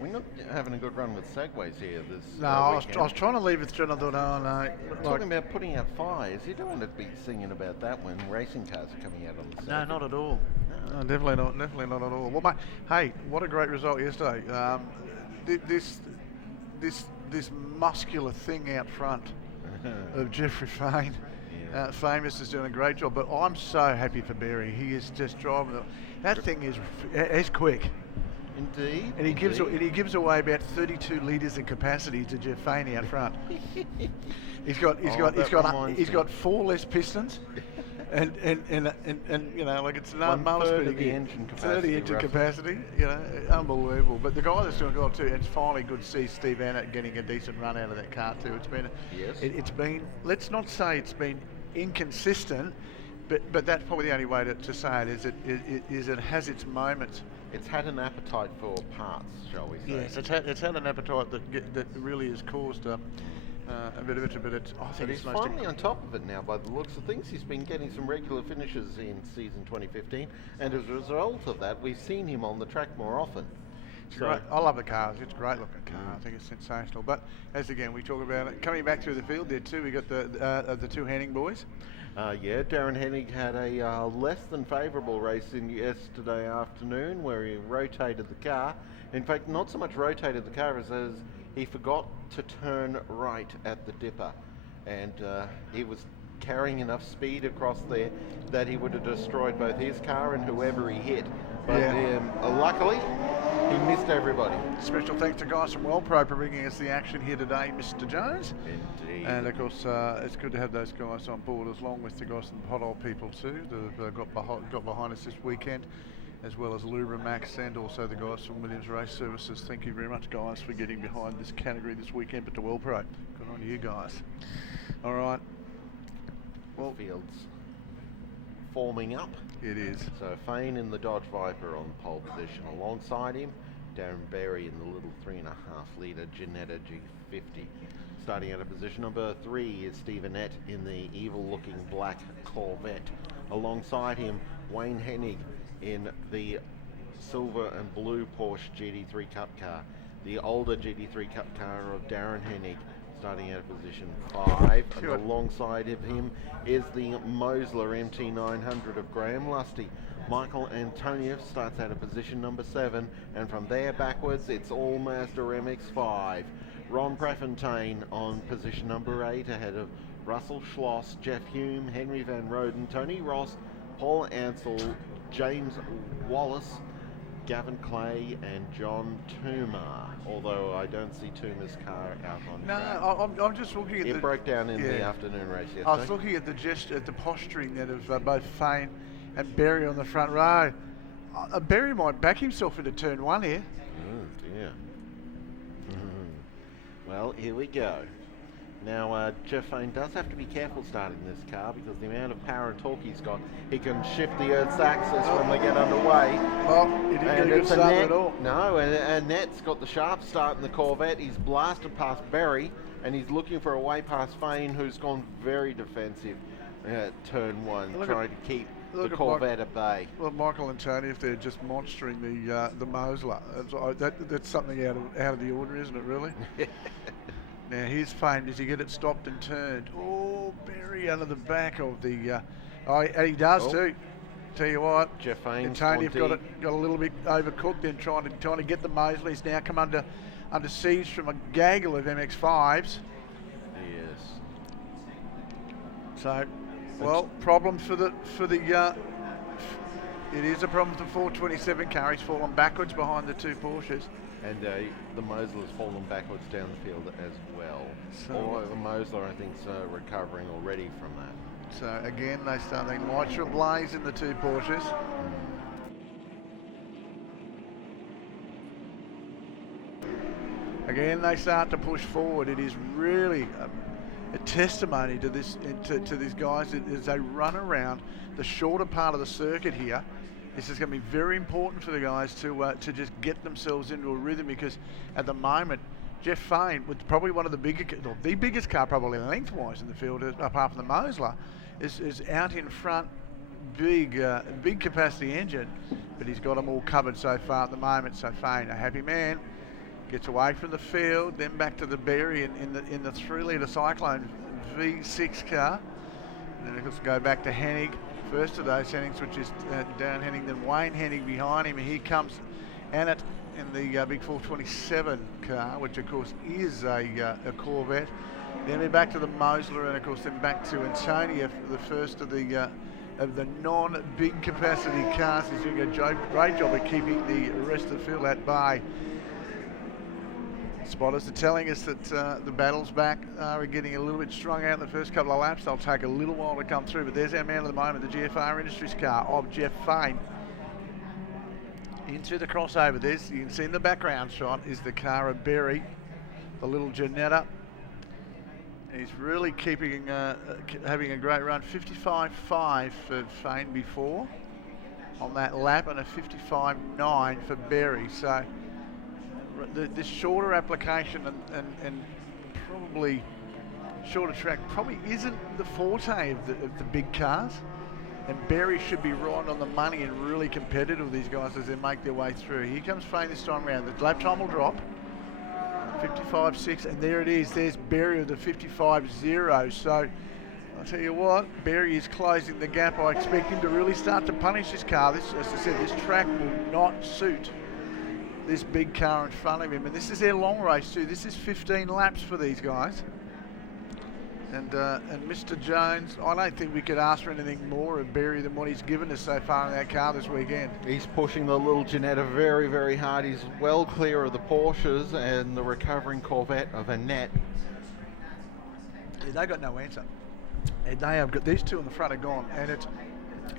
We're not having a good run with segways here this No, I was weekend. trying to leave it through and I thought, oh no. Talking about putting out fires, you don't want to be singing about that when racing cars are coming out on the circuit. No, not at all. No. No, definitely not at all. Well, mate, hey, what a great result yesterday. This muscular thing out front of Jeffrey Fane. Yeah. Famous is doing a great job, but I'm so happy for Barry. He is just driving. That thing is quick. Indeed. And he gives away about 32 litres in capacity to Jeff Fane out front. He's got 4 less pistons, and you know, like it's not third of the engine capacity. 30 engine capacity, you know, unbelievable. But the guy that's doing well too. It's finally good to see Steve Annett getting a decent run out of that car too. It's been let's not say it's been inconsistent, but that's probably the only way to say it is it has its moments. It's had an appetite for parts, shall we say? Yes, it's had an appetite that really has caused a bit of it, but he's finally on top of it now by the looks of things. He's been getting some regular finishes in season 2015, and as a result of that, we've seen him on the track more often. Great. I love the cars. It's a great looking car. I think it's sensational. But as again, we talk about it coming back through the field there too. We got the two Henning boys. Darren Hennig had a less than favourable race in yesterday afternoon where he rotated the car. In fact, not so much rotated the car as he forgot to turn right at the dipper, and he was carrying enough speed across there that he would have destroyed both his car and whoever he hit. But luckily, he missed everybody. Special thanks to guys from WellPro for bringing us the action here today, Mr. Jones. Indeed. And of course, it's good to have those guys on board, along with the guys from the Pothole people too, that have got behind us this weekend, as well as Lubramax and also the guys from Williams Race Services. Thank you very much, guys, for getting behind this category this weekend, but to WellPro. Good on you guys. All right. Well, field's forming up. It is. So Fane in the Dodge Viper on pole position. Alongside him, Darren Berry in the little 3.5 litre Ginetta G50. Starting out of position number 3 is Steve Annett in the evil-looking black Corvette. Alongside him, Wayne Hennig in the silver and blue Porsche GT3 Cup car. The older GT3 Cup car of Darren Hennig, starting out of position 5, and alongside of him is the Mosler MT900 of Graham Lusty. Michael Antonieff starts out of position number 7, and from there backwards it's all Mazda MX-5. Ron Prefontaine on position number 8 ahead of Russell Schloss, Jeff Hume, Henry Van Roden, Tony Ross, Paul Ansell, James Wallace, Gavin Clay and John Toomer, although I don't see Toomer's car out on track. No, I'm just looking at it broke down in the afternoon race yesterday. I was looking at the posturing then of both Fane and Berry on the front row. Berry might back himself into turn 1 here. Oh dear. Well, here we go. Now, Jeff Fane does have to be careful starting this car because the amount of power and torque he's got, he can shift the Earth's axis when they get underway. Well, he didn't get a good start at all. No, and Annette's got the sharp start in the Corvette. He's blasted past Berry, and he's looking for a way past Fane, who's gone very defensive at turn 1, trying to keep the Corvette at bay. Well, Michael and Tony, if they're just monstering the Mosler, that's something out of the ordinary, isn't it, really? Now here's Fane. Does he get it stopped and turned? Oh, Berry under the back of the. And he does too. Tell you what, Jeff Fane. Tony have got a little bit overcooked in trying to get the Mosley. He's now come under siege from a gaggle of MX-5s. Yes. So, well, problem for the. It is a problem for the 427 car. He's fallen backwards behind the 2 Porsches. And the Mosler's fallen backwards down the field as well. Although the Mosler, I think, is recovering already from that. So again, they start the lights are ablaze in the 2 Porsches. Again, they start to push forward. It is really a testimony to this to these guys as they run around the shorter part of the circuit here. This is going to be very important for the guys to just get themselves into a rhythm, because at the moment, Jeff Fane, with probably one of the biggest car probably lengthwise in the field, apart from the Mosler, is out in front big capacity engine, but he's got them all covered so far at the moment. So Fane, a happy man, gets away from the field, then back to the Berry in the 3-litre Cyclone V6 car. And then of course go back to Hennig, first of those Hennings, which is Darren Hennig, then Wayne Hennig behind him. And here comes Annett in the big 427 car, which of course is a Corvette. Then we're back to the Mosler, and of course then back to Antonia for the first of the non-big capacity cars. He's doing a great job of keeping the rest of the field at bay. Spotters are telling us that the battle's back. We're getting a little bit strung out in the first couple of laps. They'll take a little while to come through, but there's our man at the moment, the GFR Industries car of Jeff Fane. Into the crossover. You can see in the background shot is the car of Berry, the little Janetta. He's really keeping, having a great run. 55.5 for Fane before on that lap, and a 55.9 for Berry. So this shorter application and probably shorter track probably isn't the forte of the big cars. And Berry should be right on the money and really competitive with these guys as they make their way through. Here comes Fane this time around. The lap time will drop. 55.6, and there it is. There's Berry with the 55.0. So I'll tell you what, Berry is closing the gap. I expect him to really start to punish this car. This, as I said, this track will not suit this big car in front of him. And this is their long race too. This is 15 laps for these guys. And Mr. Jones, I don't think we could ask for anything more of Berry than what he's given us so far in that car this weekend. He's pushing the little Janetta very, very hard. He's well clear of the Porsches and the recovering Corvette of Annett. Yeah, they got no answer. And they have got these two in the front are gone, and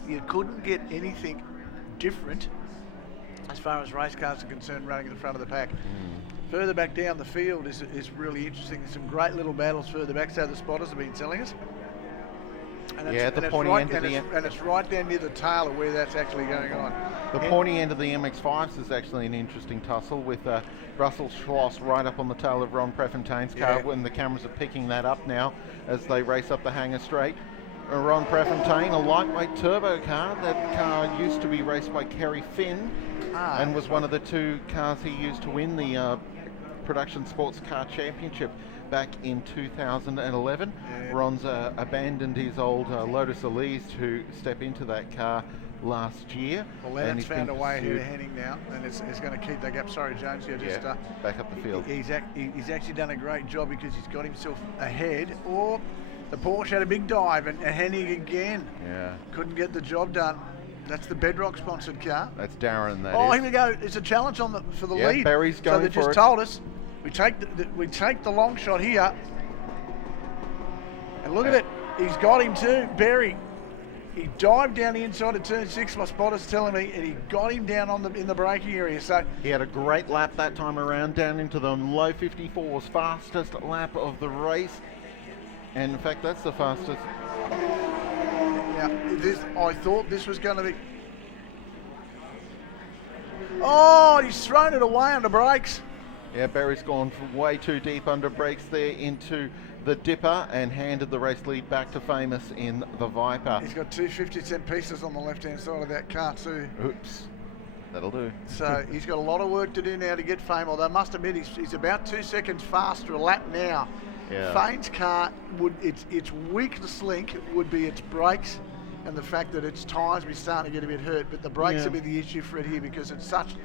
you couldn't get anything different as far as race cars are concerned running in the front of the pack. Further back down the field is really interesting. There's some great little battles further back, so the spotters have been telling us. And yeah, the pointy end of the and it's right down near the tail of where that's actually going on. The pointy end of the MX-5s is actually an interesting tussle with Russell Schloss right up on the tail of Ron Prefontaine's car, when the cameras are picking that up now as they race up the Hanger Straight. Ron Prefontaine, a lightweight turbo car. That car used to be raced by Kerry Finn and was one of the two cars he used to win the Production Sports Car Championship back in 2011. Yeah. Ron's abandoned his old Lotus Elise to step into that car last year. Well, Lennon's found a way here heading now, and it's going to keep that gap. Sorry, Jones, back up the field. He's actually done a great job because he's got himself ahead. Or the Porsche had a big dive, and Hennig again couldn't get the job done. That's the Bedrock sponsored car. That's Darren. Here we go. It's a challenge for the lead. Berry's going so they just told us we take the long shot here, and look at it. He's got him too, Berry. He dived down the inside of turn 6. My spotter's telling me, and he got him down in the braking area. So he had a great lap that time around, down into the low 54s, fastest lap of the race, and in fact that's the fastest. Now, I thought this was going to be. Oh, he's thrown it away under brakes. Yeah, Berry's gone way too deep under brakes there into the Dipper and handed the race lead back to Famous in the Viper. He's got 2 50-cent pieces on the left-hand side of that car too. Oops, that'll do. So he's got a lot of work to do now to get Fame, although I must admit he's about 2 seconds faster a lap now. Yeah. Fame's car, its weakest link would be its brakes and the fact that its tyres be starting to get a bit hurt, but the brakes would be the issue for it here because it's such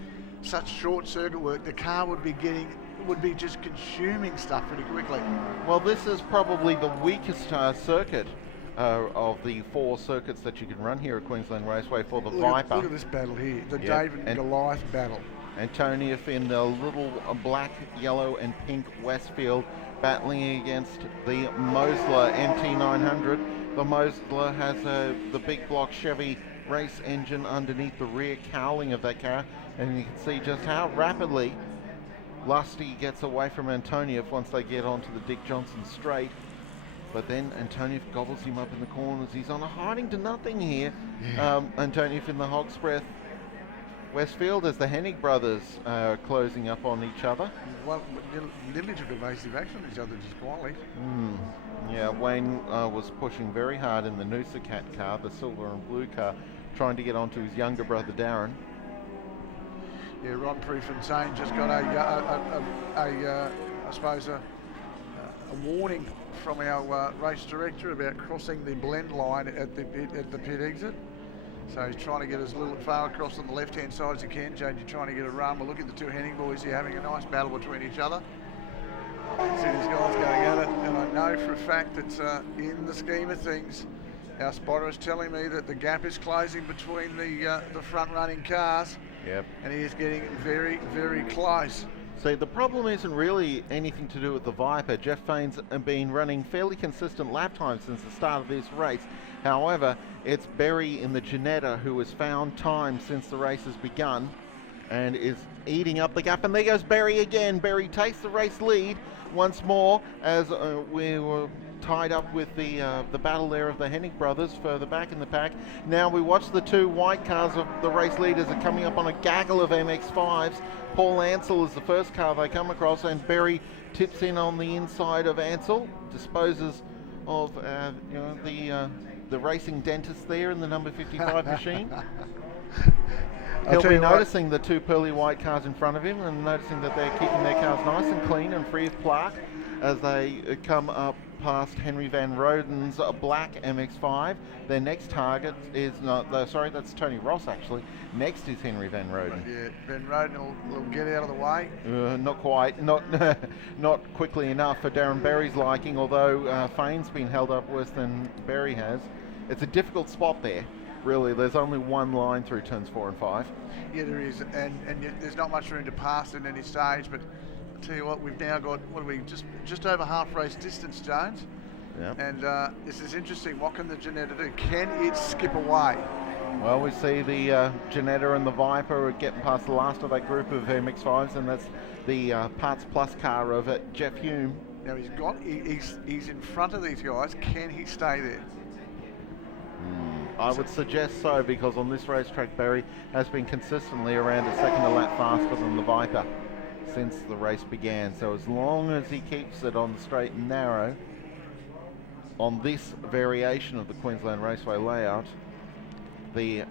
short circuit work. The car would be just consuming stuff pretty quickly. Well, this is probably the weakest circuit of the 4 circuits that you can run here at Queensland Raceway for the Viper. Look at this battle here, the David and Goliath battle. Antonia in the little black, yellow and pink Westfield battling against the Mosler MT900. The Mosler has the big block Chevy race engine underneath the rear cowling of that car, and you can see just how rapidly Lusty gets away from Antonieff once they get onto the Dick Johnson straight. But then Antonieff gobbles him up in the corners. He's on a hiding to nothing here. Antonieff in the Hog's Breath Westfield as the Hennig brothers closing up on each other. Well, nearly took evasive action on each other just quietly. Yeah, Wayne was pushing very hard in the Noosa Cat car, the silver and blue car, trying to get onto his younger brother Darren. Yeah, Ron Prefontaine just got I suppose a warning from our race director about crossing the blend line at the pit exit. So he's trying to get as little far across on the left-hand side as he can. James, you're trying to get a run. We'll look at the two Henning boys here having a nice battle between each other. See these guys going at it, and I know for a fact that in the scheme of things, our spotter is telling me that the gap is closing between the front-running cars. Yep. And he is getting very, very close. See, the problem isn't really anything to do with the Viper. Jeff Fane's been running fairly consistent lap times since the start of this race. However, it's Berry in the Ginetta who has found time since the race has begun and is eating up the gap. And there goes Berry again. Berry takes the race lead once more as we were tied up with the battle there of the Hennig brothers further back in the pack. Now we watch the two white cars of the race leaders are coming up on a gaggle of MX-5s. Paul Ansell is the first car they come across, and Berry tips in on the inside of Ansell, disposes of the racing dentist there in the number 55 machine. He'll be noticing the two pearly white cars in front of him and noticing that they're keeping their cars nice and clean and free of plaque as they come up past Henry Van Roden's black MX-5. Their next target is that's Tony Ross actually. Next is Henry Van Roden. Yeah, Van Roden will get out of the way. Not quite, not quickly enough for Darren Berry's liking, although Fane's been held up worse than Berry has. It's a difficult spot there. Really, there's only one line through turns 4 and 5. Yeah, there is, and there's not much room to pass at any stage. But I'll tell you what, we've now got just over half race distance, Jones. Yeah. And this is interesting. What can the Ginetta do? Can it skip away? Well, we see the Ginetta and the Viper are getting past the last of that group of MX-5s, and that's the Parts Plus car of Jeff Hume. Now he's in front of these guys. Can he stay there? I would suggest so, because on this racetrack, Berry has been consistently around a second a lap faster than the Viper since the race began. So as long as he keeps it on the straight and narrow on this variation of the Queensland Raceway layout, the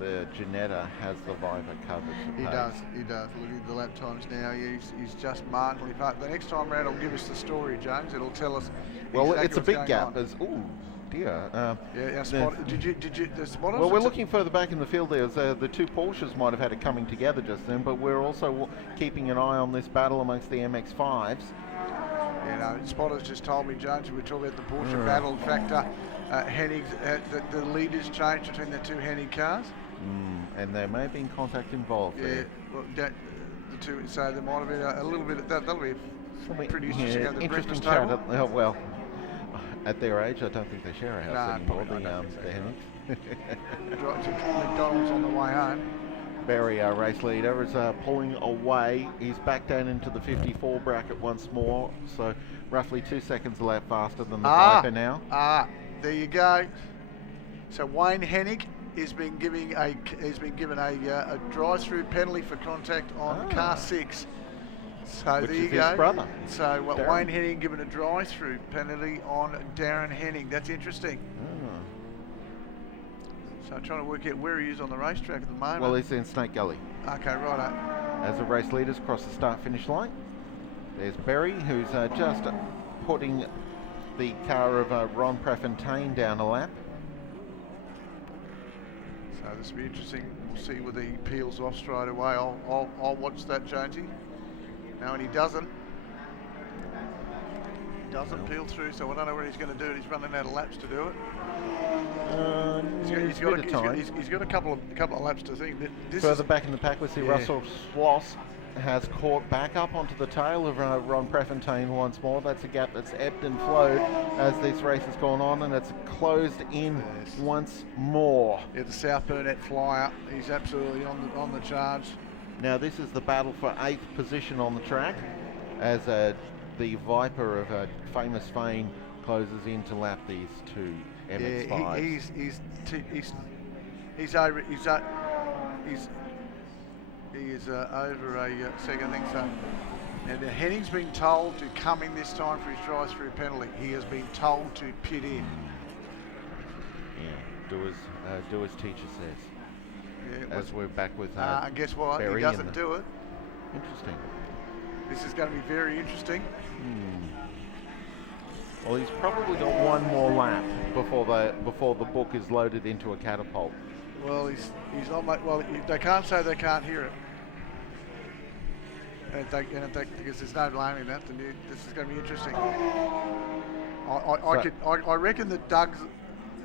Ginetta has the Viper covered. He does. Look at the lap times now. He's just marginally fast. The next time round, it'll give us the story, James. It'll tell us. Well, exactly it's a big gap. On. Dear. Yeah, our spot, did you the spotters? Well, we're looking further back in the field there. The two Porsches might have had it coming together just then, but we're also keeping an eye on this battle amongst the MX-5s. Yeah, no, spotters just told me, Jones, we were talking about the Porsche battle. In fact, Hennig's, the leaders changed between the two Hennig cars. And there may have been contact involved there. Well, the two, so there might have been a little bit of that. That'll be pretty interesting. Interesting chat. Well, at their age, I don't think they share a house anymore. The Hennig. McDonald's on the way home. Berry, our race leader, is pulling away. He's back down into the 54 bracket once more, so roughly 2 seconds a lap faster than the Viper now. There you go. So Wayne Hennig has been given a drive-through penalty for contact on car 6. So which there you is go. His brother. So Wayne Hennig given a drive-through penalty on Darren Hennig. That's interesting. So I'm trying to work out where he is on the racetrack at the moment. Well, he's in Snake Gully. Okay, righto. As the race leaders cross the start-finish line, there's Berry, who's just putting the car of Ron Prefontaine down a lap. So this will be interesting. We'll see whether he peels off straight away. I'll watch that, Jonesy. No, and he doesn't. Peel through, so I don't know what he's going to do. He's running out of laps to do it. He's got a couple of laps to think. Further back in the pack, we see Russell Schloss has caught back up onto the tail of Ron Prefontaine once more. That's a gap that's ebbed and flowed as this race has gone on, and it's closed in once more. Yeah, the South Burnett flyer. He's absolutely on the charge. Now this is the battle for 8th position on the track, as the Viper of famous Fane closes in to lap these two MX-5s. He is over a second, I think so. And Henning's been told to come in this time for his drive-through penalty. He has been told to pit in. Yeah, do as teacher says. Yeah, as we're back with and guess what? Berry He doesn't do it. Interesting. This is going to be very interesting. Well, he's probably got one more lap before the book is loaded into a catapult. Well, he's not. Well, they can't say they can't hear it. And because there's no blaming that, then this is going to be interesting. I reckon that Doug's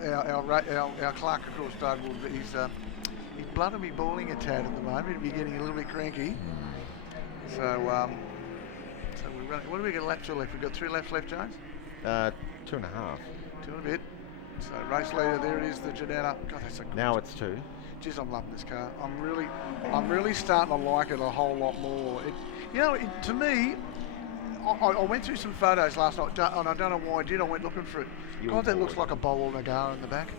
our clerk, of course, Doug, he's blood will be balling a tad at the moment. He'll be getting a little bit cranky. So we're running. What do we get laps left? We've got 3 laps left, James. 2.5. 2 and a bit. So race leader, there it is, the Janetta. God, that's a good. Now it's 2. Geez, I'm loving this car. I'm really starting to like it a whole lot more. To me, I went through some photos last night, and I don't know why I did. I went looking for it. God, that looks like a bowl of Nagara in the back.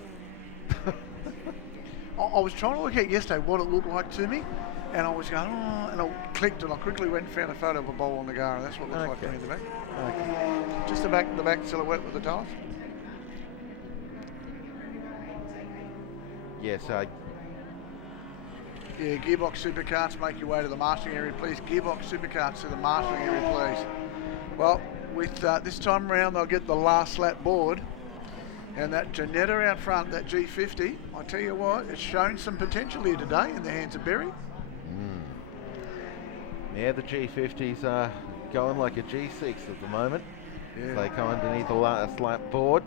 I was trying to work out yesterday what it looked like to me, and I was going, and I clicked, and I quickly went and found a photo of a bowl of Nagara. That's what it looks like to me in the back. Okay. Just the back silhouette with the tyres. Yes. Yeah, Gearbox Supercarts, make your way to the marshalling area, please. Gearbox Supercarts to the marshalling area, please. Well, with this time around, they'll get the last lap board. And that Janetta out front, that G50, I tell you what, it's shown some potential here today in the hands of Berry. Yeah, the G50s are going like a G6 at the moment. Yeah. They come underneath the last lap board.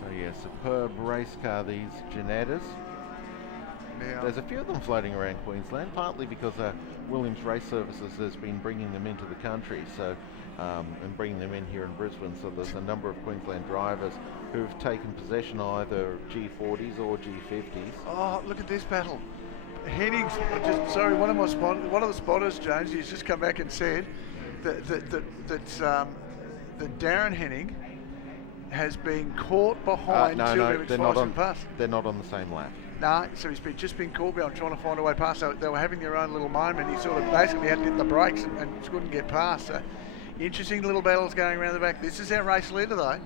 So yeah, superb race car, these Janettas. Yeah. There's a few of them floating around Queensland, partly because Williams Race Services has been bringing them into the country, and bringing them in here in Brisbane. So there's a number of Queensland drivers who've taken possession of either G40s or G50s. Oh, look at this battle. Henning's one of the spotters, James, he's just come back and said that Darren Henning has been caught behind they're not on the same lap. No, so he's just been caught behind trying to find a way past. So they were having their own little moment. He sort of basically had to hit the brakes and couldn't get past. So interesting little battles going around the back. This is our race leader though.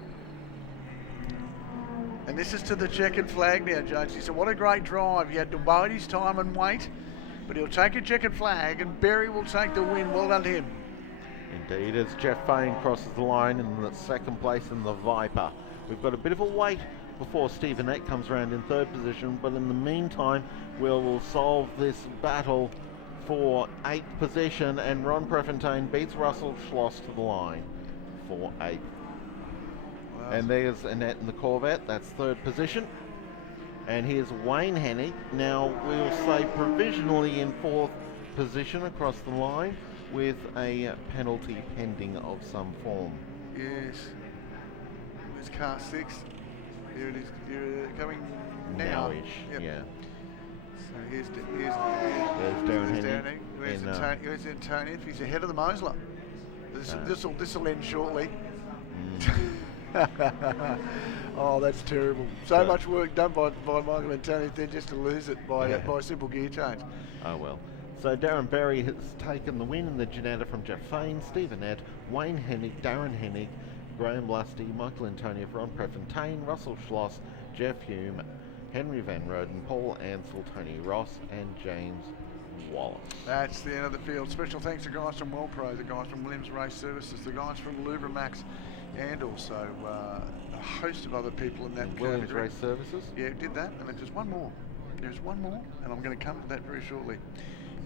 And this is to the checkered flag now, Jones. He said, what a great drive. He had to bide his time and wait, but he'll take a checkered flag and Berry will take the win. Well done to him. Indeed, as Jeff Fain crosses the line in the second place in the Viper. We've got a bit of a wait before Stephen Eck comes around in third position, but in the meantime, we'll solve this battle for 8th position, and Ron Prefontaine beats Russell Schloss to the line for 8th. Wow. And there's Annette in the Corvette, that's third position. And here's Wayne Hennig, now we'll say provisionally in 4th position across the line with a penalty pending of some form. Yes. There's car 6. Here it is. Here coming now. Now-ish, yep. Yeah. So here's Darren Hennig. Where's Antonio? He's ahead of the Mosler. This will end shortly. Oh, that's terrible. So much work done by Michael Antonio then just to lose it by a simple gear change. Oh well. So Darren Berry has taken the win in the Janetta from Jeff Fain, Stephen Ed, Wayne Hennig, Darren Hennig, Graham Lusty, Michael Antonio, Ron Prefontaine, Russell Schloss, Jeff Hume, Henry Van Roden, Paul Ansell, Tony Ross, and James Wallace. That's the end of the field. Special thanks to guys from WellPro, the guys from Williams Race Services, the guys from Lubramax, and also a host of other people in that Williams category. Race Services? Yeah, did that, and there's one more. There's one more, and I'm going to come to that very shortly.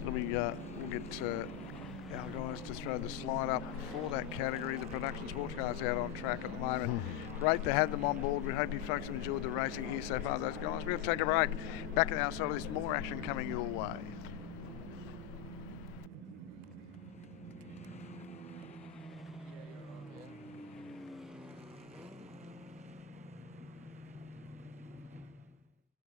We'll get our guys to throw the slide up for that category. The production sports cars out on track at the moment. Great to have them on board. We hope you folks have enjoyed the racing here so far. Those guys, we're going to take a break. Back on the outside of this, more action coming your way.